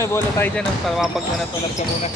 may bola tayo dyan. Para mapag-nanatulag ka muna.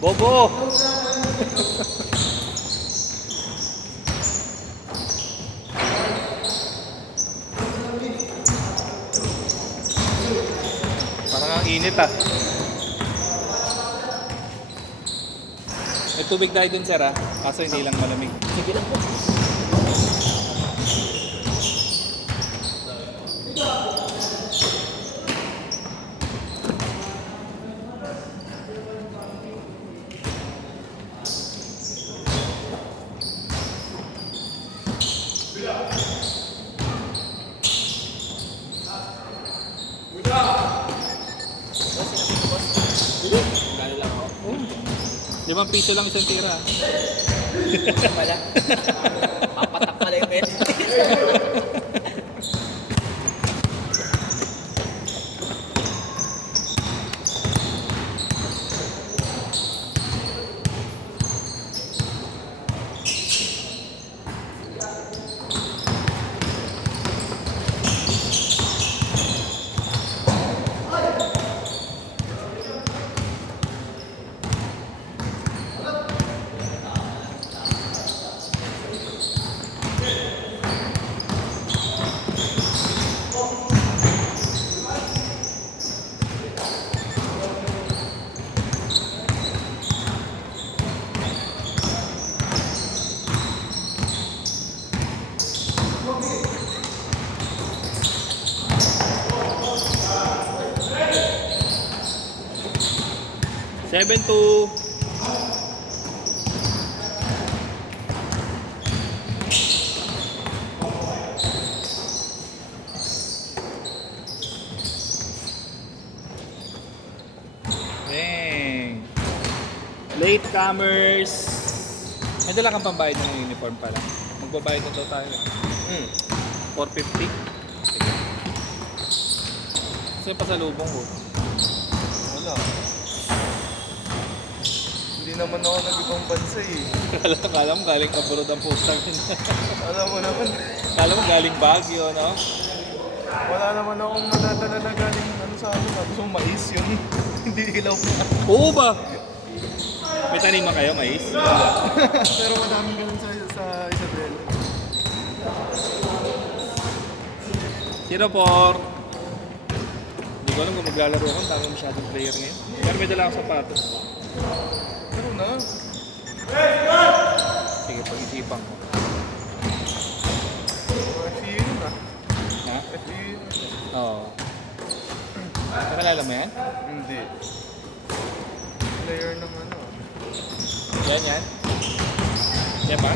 Bobo! Parang ang init ah. May tubig tayo dun sir ah. Kaso hindi lang malamig. Sige lang po. Gano'n lang ako. 5 piso lang isang tira. Pala. Papatak pala yung bet. Seven to Dang. Late comers. May dala kang pambayad ng uniform pala. Magbabayad na daw tayo. 450. Kasi pasalubong ko. Wala. Hindi naman ako nag-ibang bansa eh. Kala mo galing Kaburod ang putang. Alam mo naman. Kala mo galing Baguio, no? Wala naman akong madadala na galing ano sa akin. Gusto mong mais yun. Hindi ilaw pa. Oo ba? May taniman kayo, mais? Pero madaming ganun sa Isabel. 0-4. Hindi ko alam kung maglalaro ako. Ang dami masyadong player ngayon. Pero may dala akong sapatos. Pero na. Sige, pag-isipan ko. FE yun ah. Ha? FE yun. Oo. Nakalala mo yan? Hindi. Player ng ano. Yan, yan. Yan ba?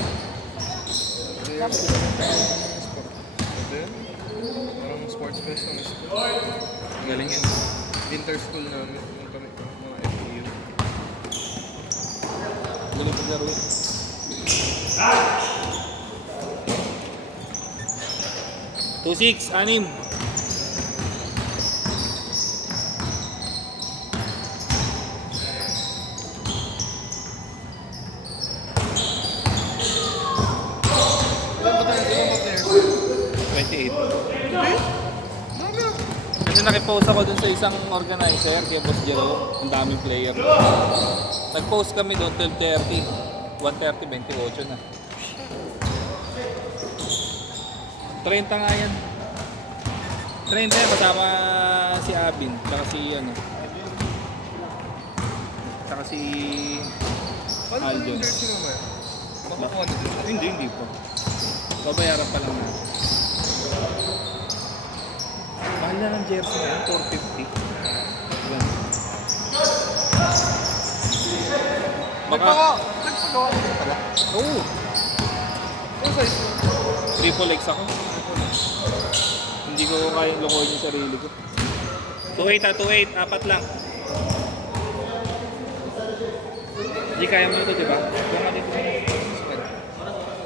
Player ng sport. Then, parang sports fest ng school. Galing yan. Winter school namin. Yung kami, mga FEU. Galing paglaro yun. Two, 6, 6. Ilan ba tayo? Ilan ba players? 28. Hindi. Dami ah. Kasi nakipost ako dun sa isang organizer, kay Boss Jero. Ang daming player. Nag-post kami doon 12:30. 1:30, 28 na. 30 nga yan. 30 yan, kasama si Abin, tsaka si ano. Tsaka si Ano ba Aljon. yung jersey mo man? Makukuha na din. Hindi po. Babayaran pa lang natin. Mahal na ng jersey na yan, 450. Yan. Baka, Nagpagawa ko din pala. oo, Ano size mo? triple X ako. Hindi ko kayang lokohin yung sarili ko. 2.8 2.8, apat lang. Hindi kaya mo ito, di ba? Kung nga dito sa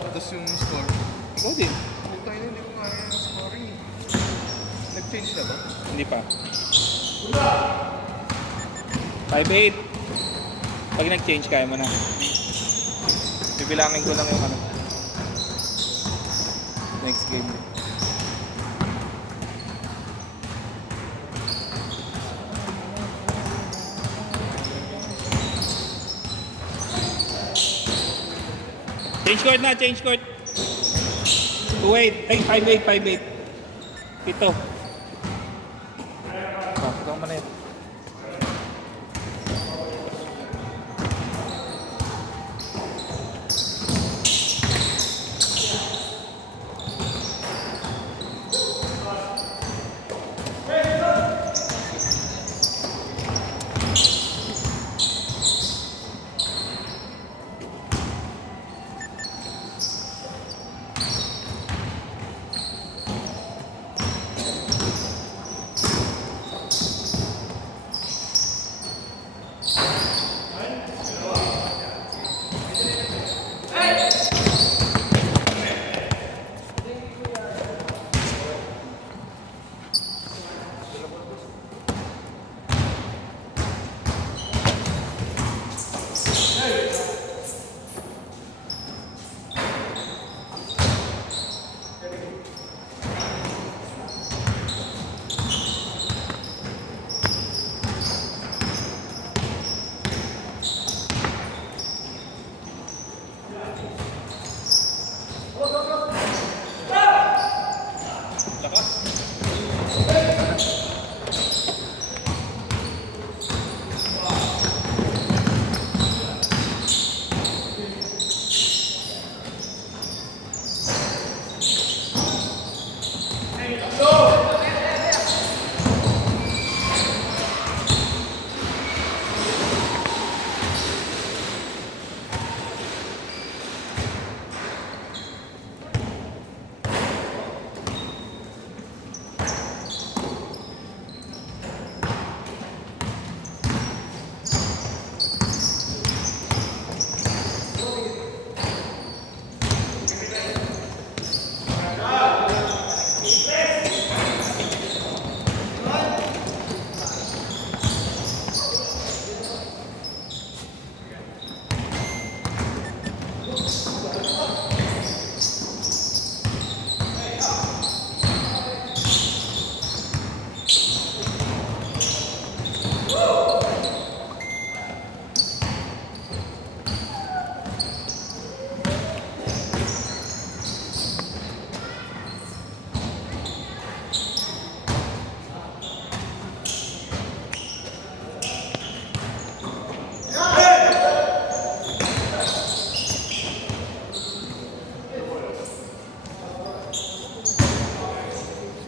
Tapos yung score. ikaw din. Puta yun, hindi ko kaya yung scoring. Change na ba? Hindi pa. 5-8. Pag nag-change, kaya mo na. Bibilangin ko lang yung ano. Next game. Change court na, change court. 2-8. Ay, 5-8, 5-8. Pito. Ito mo na yun.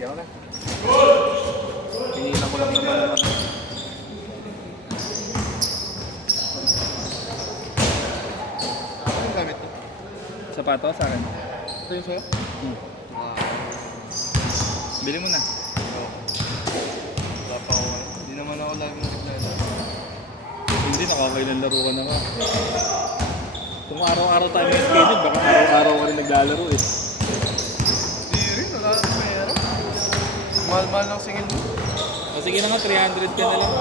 Siyaw na. Hinihilang ko lang naman naman. Ano yung gamit mo? Sapato sa akin. Ito yung sa'yo? Hmm. Wow. Bili mo na. Oo. Wala pa ako. Hindi naman ako lagi naglalaro. Hindi, nakakailan laro ka naman. Kung araw-araw tayo may schedule, baka araw-araw ka rin naglalaro eh. Hindi rin, wala nang mayroon. Mahal-mahal ng singil mo. O sige na nga, 300 ka na lang.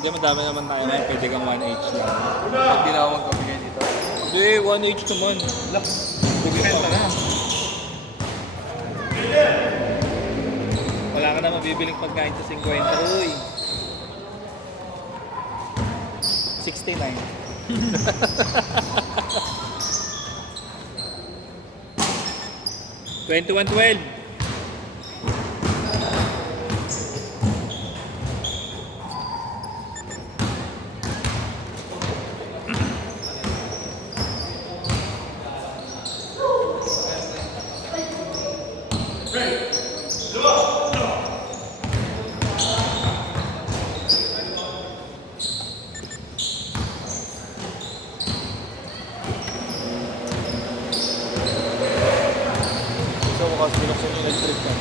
Hindi, madami naman tayo na pwede kang 1H lang. Pag di na ako magpapigay dito. Hindi, 1H naman. Lak, bumibenta na. Wala ka na mabibiling pagkain sa 50, uy. 69. $21.12. So, bukas binuksan yung electric fan.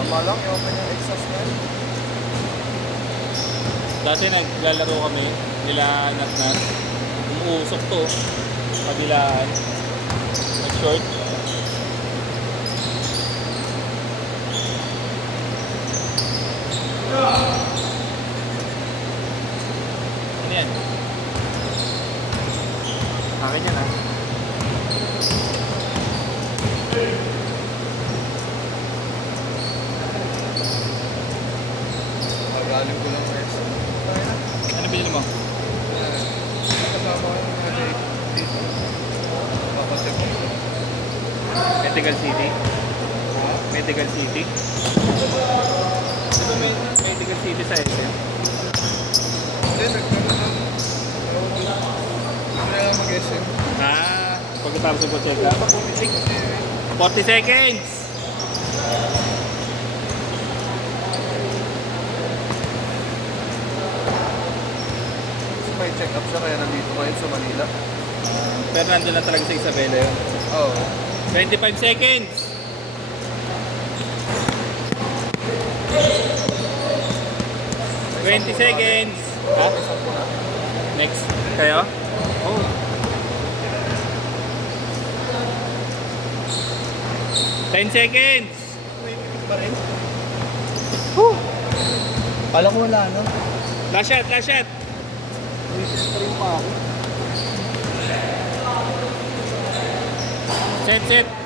Tama lang, i-open yung exhaust na yun. Dati naglalaro kami, nila Natnat. Umuusok to. Kabilaan. Nag-short. Ano yan? Akin yan ah. Magaling ko lang guys. Ano binili mo? Kasama ko yung mga dito. Papasip ko. Medical City? Medical City? Ito may Medical City sa SM. Hindi, nagkaroon ng... Gusto nila mag-SM. Ah, pagkatapos ng check up. Pumitik kasi 40 seconds! may check-up siya kaya nandito ngayon sa Manila. Pero nandun na talaga sa Isabela yun. Oo. 25 seconds! May 20 seconds! Ha? May 10 na. Next. Kayo? Oh. 10 seconds! Kala ko wala, no? Last shot, last shot! Set, set!